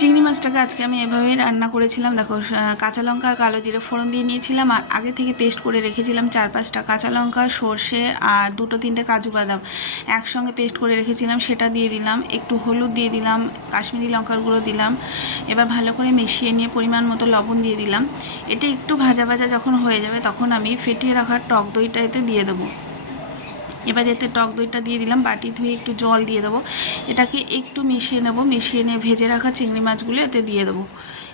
চিংড়ি মাছটাকে আজকে আমি এভাবেই রান্না করেছিলাম। দেখো, কাঁচা লঙ্কা আর কালো জিরে ফোড়ন দিয়ে নিয়েছিলাম, আর আগে থেকে পেস্ট করে রেখেছিলাম 4-5টা কাঁচা লঙ্কা, সর্ষে আর 2-3টে কাজু বাদাম একসঙ্গে পেস্ট করে রেখেছিলাম, সেটা দিয়ে দিলাম। একটু হলুদ দিয়ে দিলাম, কাশ্মীরি লঙ্কার গুঁড়ো দিলাম। এবার ভালো করে মিশিয়ে নিয়ে পরিমাণ মতো লবণ দিয়ে দিলাম। এটা একটু ভাজা ভাজা যখন হয়ে যাবে তখন আমি ফেটিয়ে রাখার টক দইটা এতে দিয়ে দেবো। এবার এতে টক দইটা দিয়ে দিলাম, বাটি ধুয়ে একটু জল দিয়ে দেবো। এটাকে একটু মিশিয়ে নেব, মিশিয়ে নিয়ে ভেজে রাখা চিংড়ি মাছগুলো এতে দিয়ে দেবো।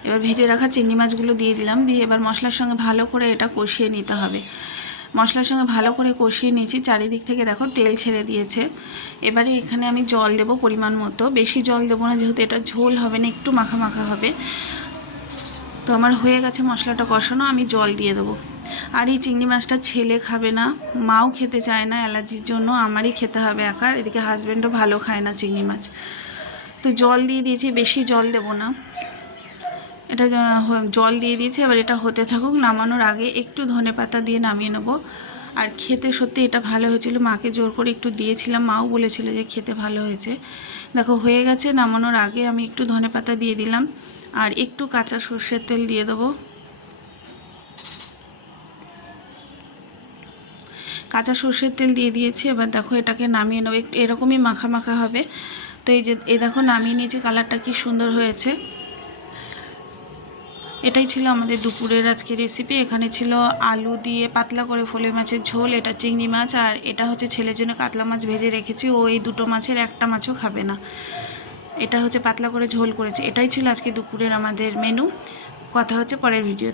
এবার ভেজে রাখা চিংড়ি মাছগুলো দিয়ে দিলাম, দিয়ে এবার মশলার সঙ্গে ভালো করে এটা কষিয়ে নিতে হবে। মশলার সঙ্গে ভালো করে কষিয়ে নিয়েছি, চারিদিক থেকে দেখো তেল ছেড়ে দিয়েছে। এবারে এখানে আমি জল দেবো পরিমাণ মতো, বেশি জল দেবো না যেহেতু এটা ঝোল হবে না, একটু মাখা মাখা হবে। তো আমার হয়ে গেছে মশলাটা কষানো, আমি জল দিয়ে দেবো। আর এই চিংড়ি মাছটা ছেলে খাবে না, মাও খেতে চায় না অ্যালার্জির জন্য, আমারই খেতে হবে একার। এদিকে হাজব্যান্ডও ভালো খায় না চিংড়ি মাছ। তো জল দিয়ে দিয়েছি, বেশি জল দেব না। এটা জল দিয়ে দিয়েছি, এবার এটা হতে থাকুক। নামানোর আগে একটু ধনেপাতা দিয়ে নামিয়ে নেব। আর খেতে সত্যি এটা ভালো হয়েছিল, মাকে জোর করে একটু দিয়েছিলাম, মাও বলেছিল যে খেতে ভালো হয়েছে। দেখো হয়ে গেছে। নামানোর আগে আমি একটু ধনেপাতা দিয়ে দিলাম, আর একটু কাঁচা সর্ষের তেল দিয়ে দেবো। কাঁচা সর্ষের তেল দিয়ে দিয়েছি। এবার দেখো এটাকে নামিয়ে নেবো, একটু এরকমই মাখা মাখা হবে। তো এই দেখো নামিয়ে নিয়েছি, কালারটা কি সুন্দর হয়েছে। এটাই ছিল আমাদের দুপুরের আজকে রেসিপি। এখানে ছিল আলু দিয়ে পাতলা করে ফোলে মাছের ঝোল, এটা চিংড়ি মাছ, আর এটা হচ্ছে ছেলের জন্য কাতলা মাছ ভেজে রেখেছি। ও এই দুটো মাছের একটা মাছও খাবে না। এটা হচ্ছে পাতলা করে ঝোল করেছে। এটাই ছিল আজকে দুপুরের আমাদের মেনু। কথা হচ্ছে পরের ভিডিও।